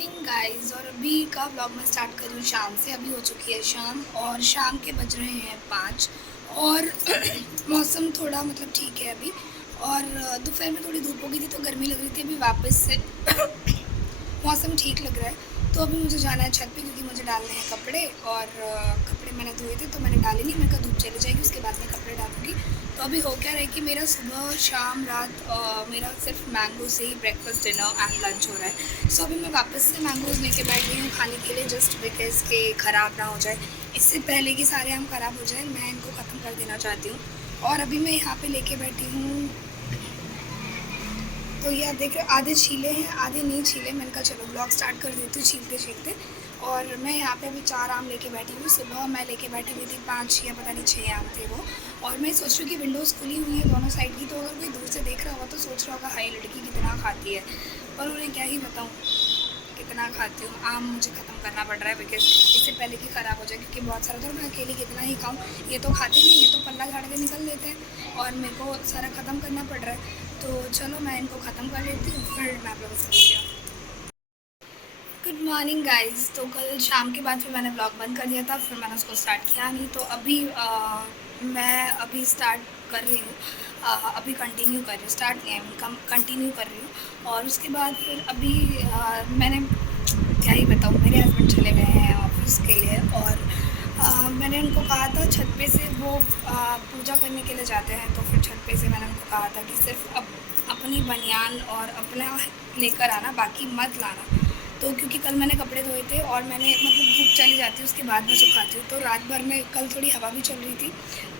Morning guys. और अभी का व्लॉग मैं स्टार्ट कर रही हूँ शाम से। अभी हो चुकी है शाम और शाम के बज रहे हैं 5 और मौसम थोड़ा मतलब ठीक है अभी। और दोपहर में थोड़ी धूप हो गई थी तो गर्मी लग रही थी। अभी वापस से मौसम ठीक लग रहा है। तो अभी मुझे जाना है छत पे क्योंकि मुझे डालने हैं कपड़े। और कपड़े मैंने धोए थे तो मैंने डाले नहीं। मेरे को धूप चली जाएगी उसके बाद मैं कपड़े डालूँगी। तो अभी हो क्या रहा है कि मेरा सुबह शाम रात मेरा सिर्फ मैंगो से ही ब्रेकफास्ट डिनर एंड लंच हो रहा है। सो अभी मैं वापस से मैंगोज़ लेके बैठ गई हूँ खाने के लिए, जस्ट बिकॉज के ख़राब ना हो जाए। इससे पहले कि सारे आम ख़राब हो जाए मैं इनको ख़त्म कर देना चाहती हूँ। और अभी मैं यहाँ पे लेके बैठी हूँ। तो ये आप देख रहे हो आधे छीले हैं आधे नहीं छीले। मैंने कहा चलो ब्लॉग स्टार्ट कर देती हूँ छीलते छीलते। और मैं यहाँ पे अभी 4 आम लेके बैठी हुई। सुबह मैं लेके बैठी हुई थी 5 या पता नहीं 6 आम थे वो। और मैं सोच रही हूँ कि विंडोज़ खुली हुई है दोनों साइड की, तो अगर कोई दूर से देख रहा होगा तो सोच रहा होगा हाई लड़की कितना खाती है। पर उन्हें क्या ही बताऊँ कितना खाती हूँ। आम मुझे ख़त्म करना पड़ रहा है बिकॉज इससे पहले कि ख़राब हो जाए, क्योंकि बहुत सारा तो मैं अकेली कितना ही खाऊँ। ये तो खाते नहीं, ये तो पल्ला झाड़ के निकल लेते हैं और मेरे को सारा ख़त्म करना पड़ रहा है। तो चलो मैं इनको ख़त्म कर लेती हूँ फिर मैं आप लोगों से मिलती हूँ। Good morning guys. तो कल शाम के बाद फिर मैंने ब्लॉग बंद कर दिया था, फिर मैंने उसको स्टार्ट किया नहीं। तो अभी मैं अभी स्टार्ट कर रही हूँ। अभी कंटिन्यू कर रही हूँ, स्टार्ट नहीं है कंटिन्यू कर रही हूँ। और उसके बाद फिर अभी मैंने क्या ही बताऊँ, मेरे हस्बैंड चले गए हैं ऑफिस के लिए। और मैंने उनको कहा था छत पे से वो पूजा करने के लिए जाते हैं, तो फिर छत पे से मैंने उनको कहा था कि सिर्फ अपनी बनियान और अपना लेकर आना, बाकी मत लाना। तो क्योंकि कल मैंने कपड़े धोए थे और मैंने मतलब धूप चली जाती है उसके बाद मैं सुखाती हूँ, तो रात भर में कल थोड़ी हवा भी चल रही थी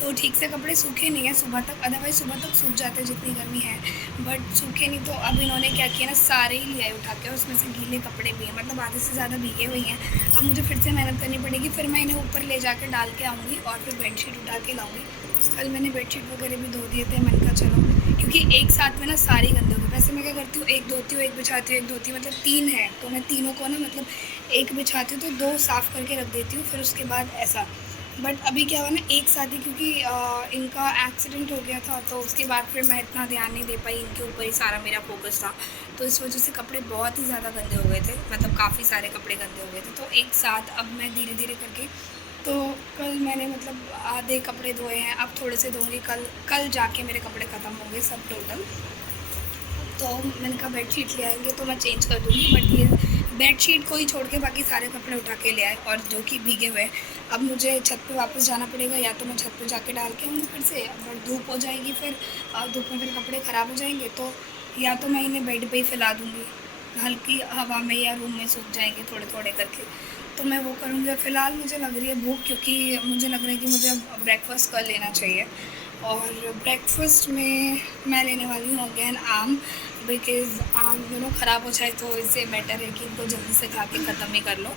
तो ठीक से कपड़े सूखे नहीं हैं सुबह तक। अदरवाइज़ सुबह तक सूख जाते जितनी गर्मी है, बट सूखे नहीं। तो अब इन्होंने क्या किया ना, सारे ही ले आए उठा के और उसमें से गीले कपड़े भी हैं, मतलब आधे से ज़्यादा भीगे हुए हैं। अब मुझे फिर से मेहनत करनी पड़ेगी। फिर मैं इन्हें ऊपर ले जाकर डाल के आऊँगी और फिर बेडशीट उठा के लाऊँगी। कल मैंने बेडशीट वगैरह भी धो दिए थे। मैंने कहा चलो, क्योंकि एक साथ में ना सारे गंदे हो गए। वैसे मैं क्या करती हूँ, एक धोती हूँ एक बिछाती हूँ एक धोती हूँ, मतलब 3 है तो मैं तीनों को ना मतलब एक बिछाती हूँ तो 2 साफ़ करके रख देती हूँ, फिर उसके बाद ऐसा। बट अभी क्या हुआ ना, एक साथ ही, क्योंकि इनका एक्सीडेंट हो गया था तो उसके बाद फिर मैं इतना ध्यान नहीं दे पाई। इनके ऊपर ही सारा मेरा फोकस था, तो इस वजह से कपड़े बहुत ही ज़्यादा गंदे हो गए थे, मतलब काफ़ी सारे कपड़े गंदे हो गए थे। तो एक साथ अब मैं धीरे धीरे करके, तो कल मैंने मतलब आधे कपड़े धोए हैं, अब थोड़े से धोंगी। कल जाके मेरे कपड़े ख़त्म होंगे सब टोटल। तो मैंने कहा बेडशीट ले आएंगे तो मैं चेंज कर दूँगी, बट ये बेडशीट को ही छोड़ के बाकी सारे कपड़े उठा के ले आए और जो कि भीगे हुए हैं। अब मुझे छत पे वापस जाना पड़ेगा, या तो मैं छत पे जाके डाल के आऊँगी फिर से, अगर धूप हो जाएगी फिर धूप में फिर कपड़े ख़राब हो जाएंगे, तो या तो मैं इन्हें बेड पे ही फैला दूँगी, हल्की हवा में या रूम में सूख जाएंगे थोड़े थोड़े करके, तो मैं वो करूँगी। और फ़िलहाल मुझे लग रही है भूख, क्योंकि मुझे लग रहा है कि मुझे अब ब्रेकफ़ास्ट कर लेना चाहिए। और ब्रेकफ़ास्ट में मैं लेने वाली हूँ अगेन आम, बिकॉज़ आम ख़राब हो जाए तो इससे बेटर है कि इनको जल्दी से खा के ख़त्म ही कर लो।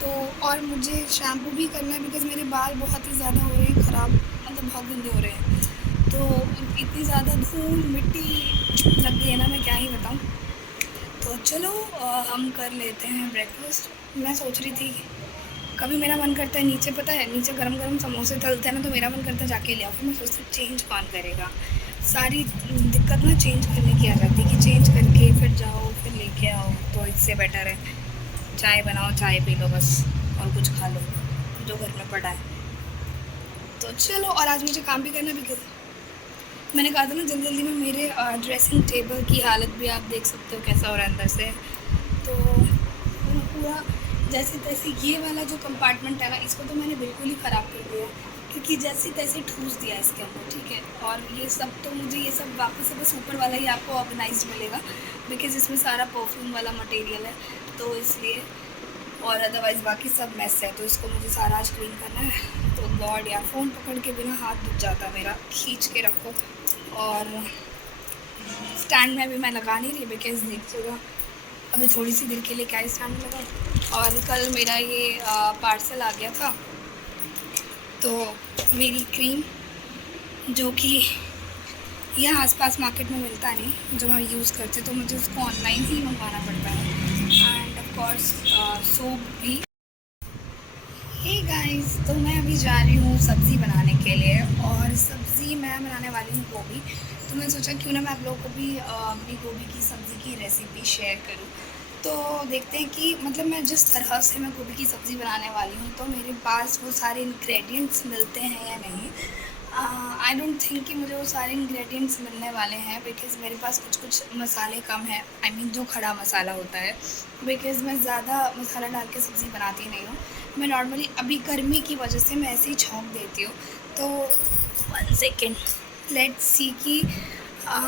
तो और मुझे शैम्पू भी करना है बिकॉज़ मेरे बाल बहुत ही ज़्यादा हो रहे हैं ख़राब, मतलब बहुत गंदे हो रहे हैं। तो इतनी ज़्यादा धूल मिट्टी लग गई है ना, मैं क्या ही बताऊँ। तो चलो हम कर लेते हैं ब्रेकफ़ास्ट। मैं सोच रही थी, कभी मेरा मन करता है नीचे, पता है नीचे गरम गरम समोसे तलते हैं ना, तो मेरा मन करता है जाके ले आओ। फिर मैं सोचती हूँ चेंज कौन करेगा। सारी दिक्कत ना चेंज करने की आ जाती है कि चेंज करके फिर जाओ फिर लेके आओ, तो इससे बेटर है चाय बनाओ, चाय पी लो बस और कुछ खा लो जो घर में पड़ा है। तो चलो, और आज मुझे काम भी करना है बिकॉज मैंने कहा था ना जल्दी जल्दी में मेरे ड्रेसिंग टेबल की हालत भी आप देख सकते हो कैसा हो रहा है अंदर से। तो पूरा जैसे तैसे ये वाला जो कंपार्टमेंट है ना, इसको तो मैंने बिल्कुल ही ख़राब कर दिया, क्योंकि जैसे तैसे ठूस दिया इसके अंदर, ठीक है। और ये सब तो मुझे ये सब वापस से बस ऊपर वाला ही आपको ऑर्गेनाइज्ड मिलेगा, बिकॉज़ इसमें सारा परफ्यूम वाला मटेरियल है तो इसलिए। और अदरवाइज़ बाकी सब मेस है, तो इसको मुझे सारा आज क्लीन करना है। तो गॉड यार, फ़ोन पकड़ के बिना हाथ दुख जाता मेरा, खींच के रखो। और स्टैंड में भी मैं लगा नहीं रही बिकॉज़ देखिएगा अभी थोड़ी सी देर के लिए क्या स्टैंड लगा। और कल मेरा ये पार्सल आ गया था, तो मेरी क्रीम जो कि यहाँ आसपास मार्केट में मिलता नहीं, जो मैं यूज़ करती, तो मुझे उसको ऑनलाइन ही मंगवाना पड़ता है। एंड ऑफ कोर्स सोप भी। हे गाइस, तो मैं अभी जा रही हूँ सब्ज़ी बनाने के लिए, और सब्ज़ी मैं बनाने वाली हूँ गोभी। तो मैं सोचा क्यों ना मैं आप लोगों को भी अपनी गोभी की सब्ज़ी की रेसिपी शेयर करूँ। तो देखते हैं कि मतलब मैं जिस तरह से मैं गोभी की सब्ज़ी बनाने वाली हूँ, तो मेरे पास वो सारे इंग्रेडिएंट्स मिलते हैं या नहीं। आई डोंट थिंक कि मुझे वो सारे इंग्रेडिएंट्स मिलने वाले हैं, बिकॉज़ मेरे पास कुछ-कुछ मसाले कम हैं। आई मीन जो खड़ा मसाला होता है, बिकॉज़ मैं ज़्यादा मसाला डाल के सब्ज़ी बनाती नहीं हूँ। मैं नॉर्मली अभी गर्मी की वजह से मैं ऐसे ही छौंक देती हूँ। तो 1 सेकेंड, लेट्स सी कि अ,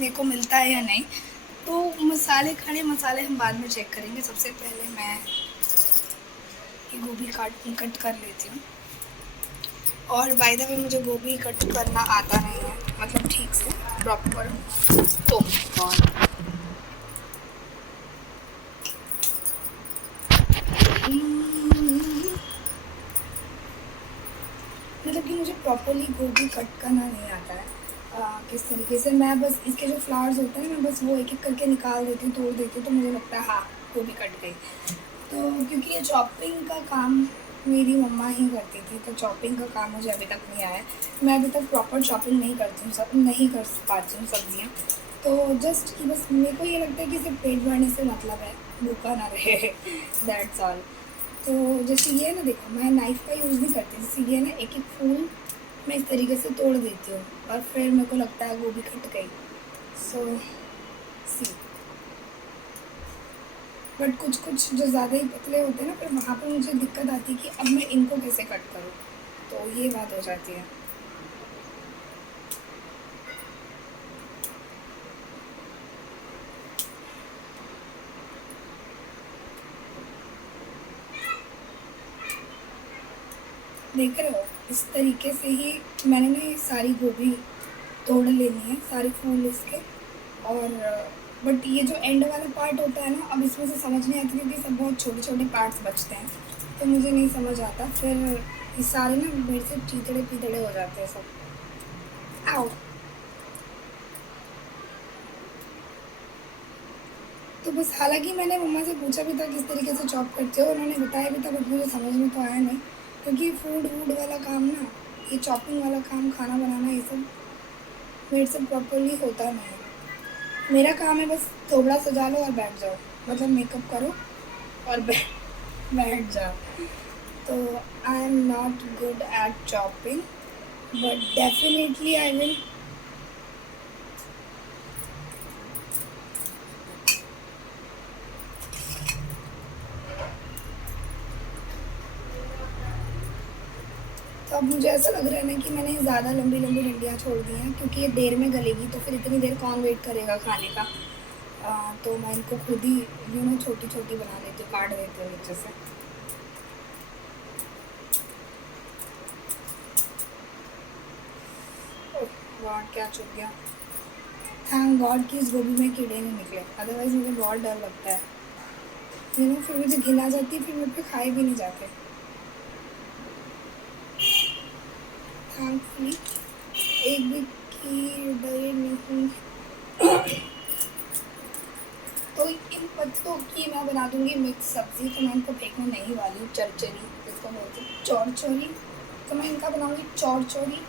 मेरे को मिलता है या नहीं। तो मसाले, खड़े मसाले हम बाद में चेक करेंगे। सबसे पहले मैं ये गोभी कट कर लेती हूँ। और बाय द वे मुझे गोभी कट करना आता नहीं है, मतलब ठीक से प्रॉपर। तो गॉड, मतलब कि मुझे प्रॉपरली गोभी कट करना नहीं आता है। किस तरीके से मैं बस इसके जो फ्लावर्स होते हैं, मैं बस वो एक एक करके निकाल देती हूँ, तोड़ देती हूँ, तो मुझे लगता है हाँ गोभी कट गई। तो क्योंकि ये चॉपिंग का काम मेरी मम्मा ही करती थी, तो चॉपिंग का काम मुझे अभी तक नहीं आया है। मैं अभी तक प्रॉपर चॉपिंग नहीं करती हूँ, सब नहीं कर पाती हूँ सब्जियाँ। तो जस्ट कि बस मेरे को ये लगता है कि सिर्फ पेट भरने से मतलब है, भूखा ना रहे। That's all. तो जैसे ये है ना, देखो मैं नाइफ़ का यूज़ नहीं करती। जैसे ये ना एक एक फूल मैं इस तरीके से तोड़ देती हूँ और फिर मेरे को लगता है गोभी कट गई। सो सी, बट कुछ कुछ जो ज़्यादा ही पतले होते हैं ना, फिर वहाँ पर मुझे दिक्कत आती है कि अब मैं इनको कैसे कट करूँ। तो ये बात हो जाती है। देख रहे हो, इस तरीके से ही मैंने ना ये सारी गोभी तोड़ लेनी है, सारे फूल इसके। और बट ये जो एंड वाला पार्ट होता है ना, अब इसमें से समझ नहीं आता क्योंकि सब बहुत छोटे छोटे पार्ट्स बचते हैं, तो मुझे नहीं समझ आता। फिर ये सारे ना मेरे से चीतड़े पीतड़े हो जाते हैं सब। आओ। तो बस, हालांकि मैंने मम्मा से पूछा भी था किस तरीके से चॉप करते हो, उन्होंने बताया भी था, बट मुझे समझ में तो आया नहीं, क्योंकि फूड वूड वाला काम ना, ये चॉपिंग वाला काम, खाना बनाना, ये सब मेरे से प्रॉपरली होता नहीं है। मेरा काम है बस थोड़ा सजा लो और बैठ जाओ, मतलब मेकअप करो और बैठ जाओ। तो I am not good at chopping, but definitely I will. तो अब मुझे ऐसा लग रहा है ना कि मैंने ज़्यादा लंबी लंबी डंडियाँ छोड़ दी हैं, क्योंकि ये देर में गलेगी, तो फिर इतनी देर कौन वेट करेगा खाने का। तो मैं इनको खुद ही छोटी छोटी बना लेती हूँ, काट देती हूँ नीचे से। वाह, क्या चुप गया। थैंक गॉड कि इस गोभी में कीड़े नहीं निकले, अदरवाइज़ मुझे बहुत डर लगता है। फिर मुझे घिन आ जाती है, फिर मेरे पे खाए भी नहीं जाते। थैंकफुली एक भी कीड़े नहीं। तो इन पत्तों की मैं बना दूंगी मिक्स सब्ज़ी, तो मैं इनको फेंकने नहीं वाली हूँ। चरचरी इसको बोलते हैं, चौरचोरी। तो मैं इनका बनाऊंगी चौरचोरी,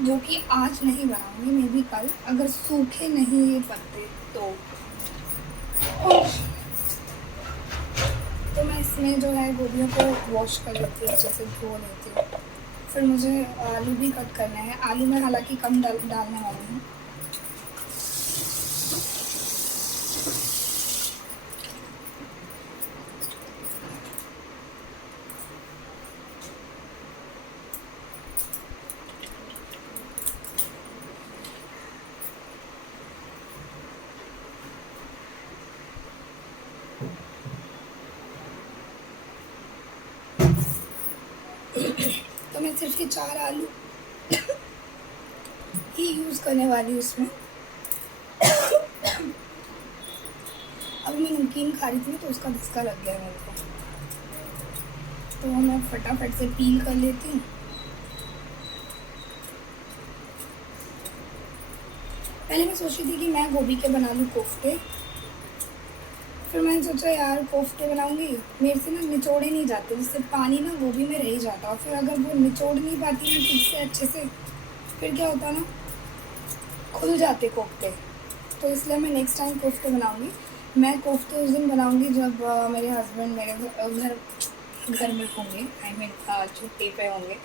जो कि आज नहीं बनाऊंगी, मे बी कल, अगर सूखे नहीं ये पत्ते तो। तो मैं इसमें जो है गोभियों को वॉश कर लेती हूँ, अच्छे से धो लेती हूँ। फिर मुझे आलू भी कट करने हैं। आलू मैं हालांकि कम डालने वाली हूँ। तो मैं सिर्फ ये 4 आलू ही यूज़ करने वाली हूँ इसमें। अब मैं नमकीन खा रही थी ना, तो उसका धक्का लग गया मेरे को, तो मैं फटाफट से पील कर लेती हूँ। पहले मैं सोच रही थी कि मैं गोभी के बना लूँ कोफ्ते, फिर मैंने सोचा यार कोफ्ते बनाऊंगी, मेरे से ना निचोड़े नहीं जाते, जिससे पानी ना गोभी में रह ही जाता, और फिर अगर वो निचोड़ नहीं पाती ना ठीक से अच्छे से, फिर क्या होता ना, खुल जाते कोफ्ते, तो इसलिए मैं नेक्स्ट टाइम कोफ्ते बनाऊँगी। मैं कोफ्ते उस दिन बनाऊँगी जब मेरे हस्बैंड मेरे घर घर में होंगे, आई मीन छुट्टी पे होंगे।